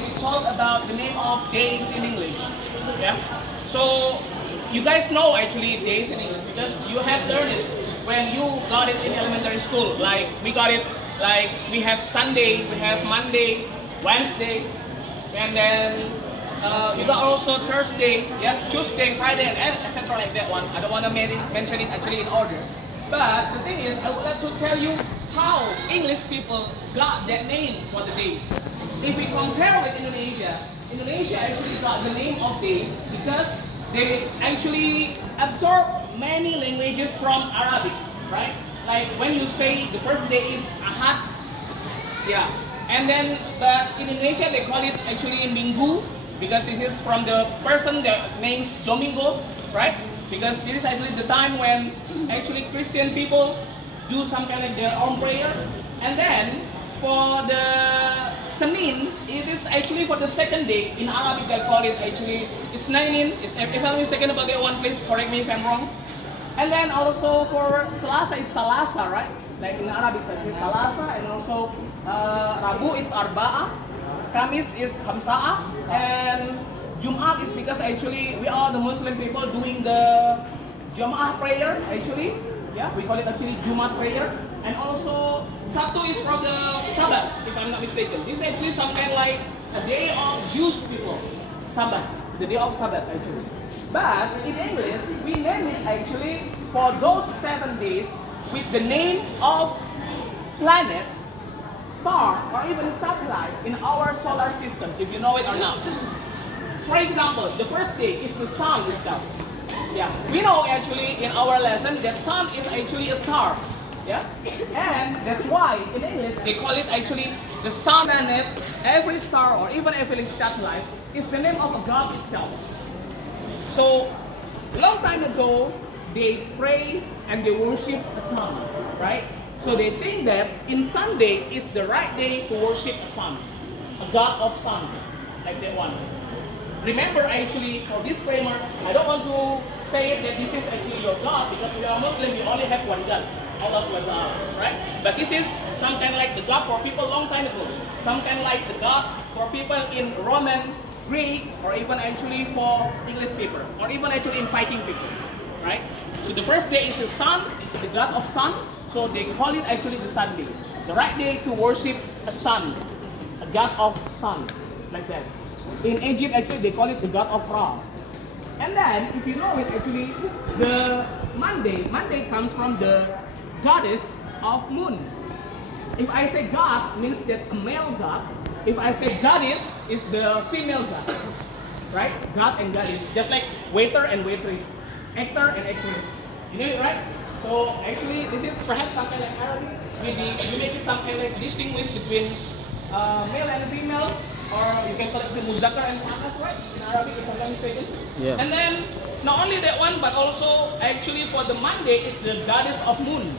we talk about the name of days in English. Yeah. So you guys know actually days in English because you have learned it when you got it in elementary school. Like we got it, like we have Sunday, we have Monday, Wednesday, and then you got also Thursday, yeah, Tuesday, Friday, and etc. like that one. I don't want to mention it actually in order. But the thing is, I would like to tell you how English people got that name for the days. If we compare with Indonesia, Indonesia actually got the name of days because they actually absorb many languages from Arabic, right? Like when you say the first day is Ahad, yeah. And then, but in Indonesia they call it actually Minggu because this is from the person that names Domingo, right? Because this is actually the time when actually Christian people do some kind of their own prayer. And then for the Senin, it is actually for the second day. In Arabic they call it actually Isnainin. If I'm mistaken about that one, please correct me if I'm wrong. And then also for Selasa is Salasa, right? Like in Arabic it's actually Salasa. And also Rabu is Arba'ah. Kamis is Khamsa'ah. And Jumat is because actually we are the Muslim people doing the Jamaah prayer actually. Yeah, we call it actually Jumat prayer. And also Sabtu is from the Sabbath, if I'm not mistaken. This is actually some kind of like a day of Jewish people. Sabbath, the day of Sabbath actually. But in English, we name it actually for those 7 days with the name of planet, star, or even satellite in our solar system, if you know it or not. For example, the first day is the sun itself. Yeah, we know actually in our lesson that sun is actually a star. Yeah, and that's why in English they call it actually the sun planet. Every star or even every satellite is the name of a god itself. So long time ago they pray and they worship the sun, right? So they think that in Sunday is the right day to worship a sun, a god of sun, like that one. Remember actually, for disclaimer, I don't want to say that this is actually your God because we are Muslim, we only have one God, Allah SWT, right? But this is some kind of like the God for people long time ago. Some kind of like the God for people in Roman, Greek, or even actually for English people, or even actually in fighting people, right? So the first day is the sun, the God of sun, so they call it actually the Sunday. The right day to worship a sun, a God of sun, like that. In Egypt, actually, they call it the god of Ra. And then, if you know it, actually, the Monday comes from the goddess of moon. If I say god, means that a male god. If I say goddess, is the female god. Right? God and goddess. Just like waiter and waitress. Actor and actress. You know it, right? So, actually, this is perhaps something like Arabic. We make it something like distinguish between male and female. Or you can call it the Muzakkar and Muannas, right? In Arabic, if I'm not mistaken. Yeah. And then, not only that one, but also, actually, for the Monday is the goddess of moon.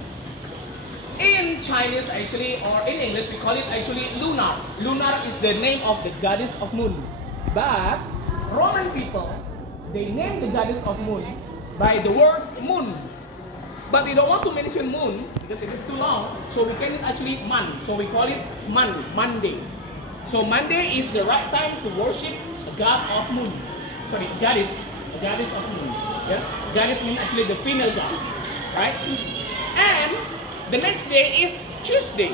In Chinese, actually, or in English, we call it actually lunar. Lunar is the name of the goddess of moon. But, Roman people, they name the goddess of moon by the word moon. But we don't want to mention moon, because it is too long, so we can actually man. So we call it Monday. So Monday is the right time to worship a god of moon. Sorry, goddess, a goddess of moon. Yeah, goddess means actually the female god, right? And the next day is Tuesday.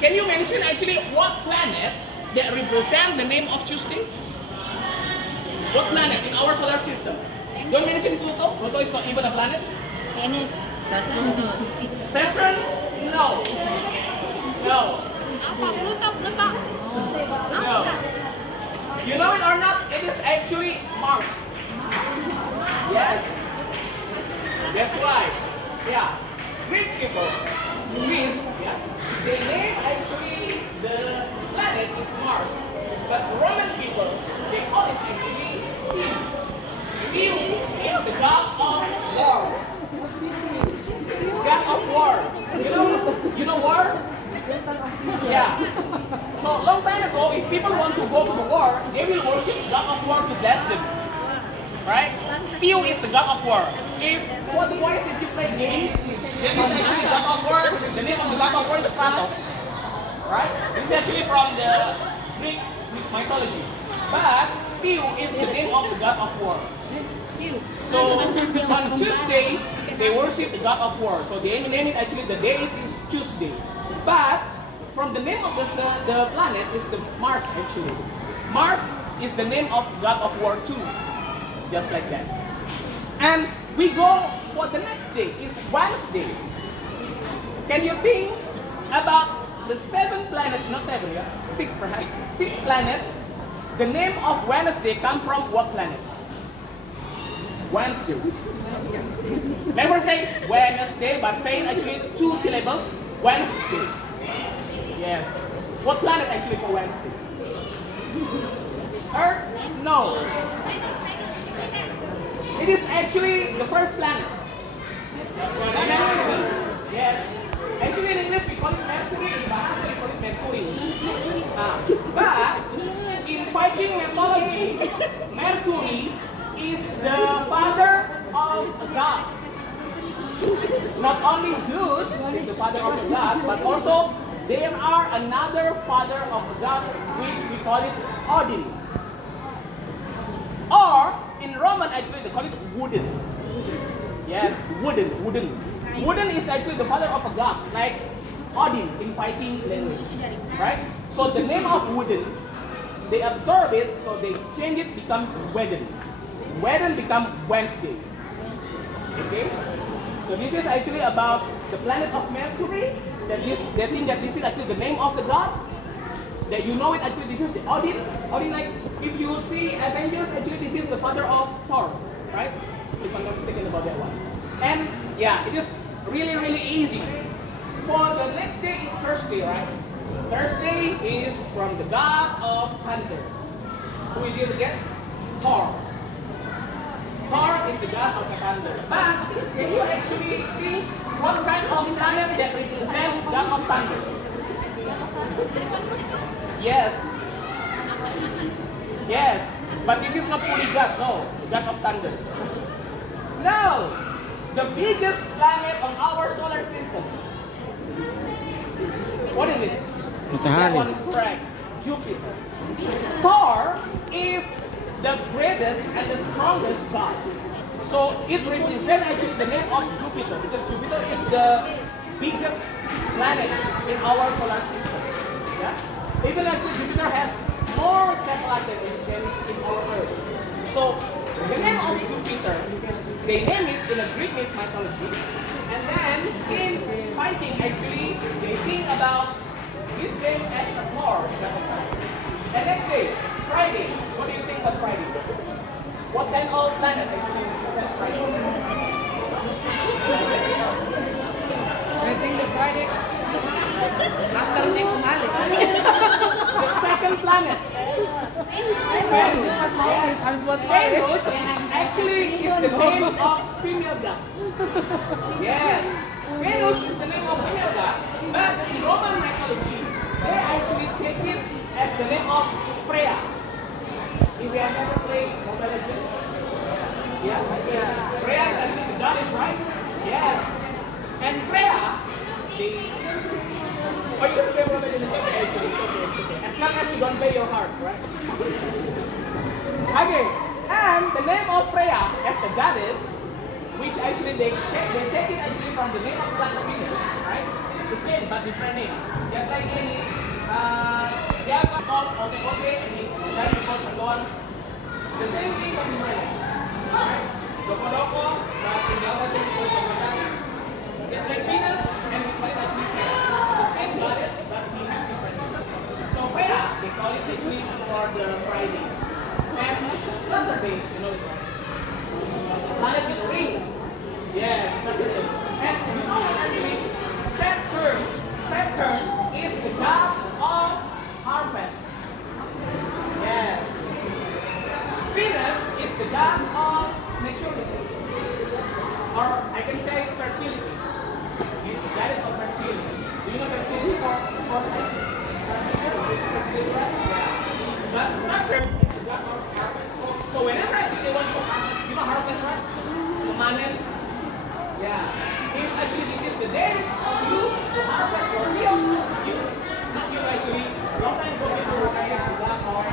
Can you mention actually what planet that represent the name of Tuesday? What planet in our solar system? Don't mention Pluto. Pluto is not even a planet. Venus. Saturn? No. No. No. You know it or not? It is actually Mars. Yes. That's why. Yeah. Greek people, Greece, yeah, they name actually the planet is Mars. But Roman people, they call it actually Eve. Eve is the god of war. God of war. You know war? Yeah. So long time ago, if people want to go to the war, they will worship God of war to bless them. Right? Pew is the god of war. If for the boys, if you play games, then it's actually god of war. The name of the god of war is Kratos. Right? This is actually from the Greek mythology. But Piu is the name of the god of war. So on Tuesday, they worship the god of war. So they name it actually, the day is Tuesday. But from the name of the planet is the Mars actually. Mars is the name of god of war too. Just like that. And we go for the next day, is Wednesday. Can you think about the 7 planets, not 7, yeah? 6 perhaps, 6 planets. The name of Wednesday come from what planet? Wednesday. Never say Wednesday, but say actually 2 syllables, Wednesday. Yes. What planet actually for Wednesday? Earth? No. It is actually the first planet. Yes. Actually in English we call it Mercury, in Bahasa we call it Mercury. But in Viking mythology, Mercury is the father of a god. Not only Zeus is the father of a god, but also there are another father of a god which we call it Odin. Or in Roman actually they call it Wooden. Yes, Wooden. Wooden is actually the father of a god, like Odin in Viking language, right? So the name of Wooden, they absorb it, so they change it, become Wedden. Wedden become Wednesday. Okay? So this is actually about the planet of Mercury. They think that this is actually the name of the god. That you know it actually, this is the Odin. Odin, like if you see Avengers, actually this is the father of Thor, right? If I'm not mistaken about that one. And yeah, it is really easy. For the next day is Thursday, right? Thursday is from the god of thunder. Who is it again? Thor. Thor is the god of the thunder. But can you actually think what kind of planet that represents god of thunder? Yes. Yes. But this is not fully god, no. God of thunder. No. The biggest planet on our solar system. What is it? That one is correct. Jupiter. Thor is the greatest and the strongest god. So it represents actually the name of Jupiter, because Jupiter is the biggest planet in our solar system. Yeah? Even actually Jupiter has more satellites than in our Earth. So the name of Jupiter, they name it in a Greek mythology, and then in Viking actually they think about this name as a Thor. And next day, Friday. What do you think of Friday? What kind of planet actually represents Friday? I think the Friday after The second planet. Venus actually is the name of female god. Yes, Venus is the name of female god, but in Roman mythology, they actually take it as the name of Freya. If you have ever played Mobile Legends, yes, Freya is actually the goddess, right? Yes, and Freya, oh, you don't play Mobile Legends, okay, actually, it's okay. As long as you don't play your heart, right? Okay, and the name of Freya as the goddess, which actually they take it actually from the name of planet Venus, right? It's the same but different name. Just like in Java called Ote and in Kendari called Dewan. The same thing but different names. Right? Doko but in Java they call Ummusshabri. It's like Venus and we call it actually Freya. The same goddess but we have different names. So Freya, they call it actually for the Friday. And Saturday, you know, planet with rings. Yes, Saturday. And you know what actually? Saturn is the god of harvest. Yes. Venus is the god of maturity. Or I can say fertility. The goddess of fertility. Do you know fertility for sex? It's fertility, right? Yeah. But Saturn is the god of harvest. So whenever actually they want to harvest, you know harvest, right? Panen. Yeah. If actually this is the day of you to harvest your field, not you actually, long time ago people were saying to God or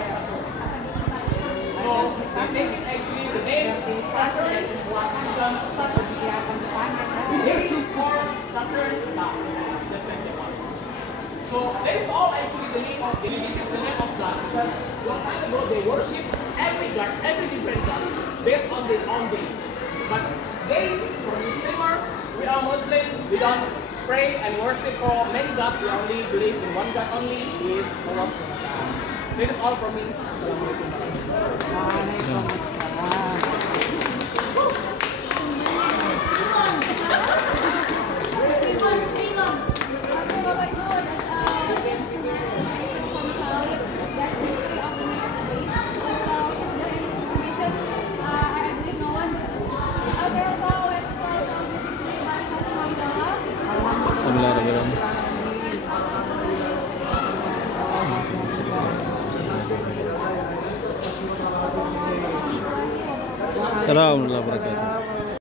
So that is all actually the name of this is the name of God because long time ago they worship every God, every different God based on their own day. But they, for Muslimer, we are Muslim, we don't pray and worship for many gods, we only believe in one God only, is Allah. That is all from me. Assalamualaikum warahmatullahi wabarakatuh.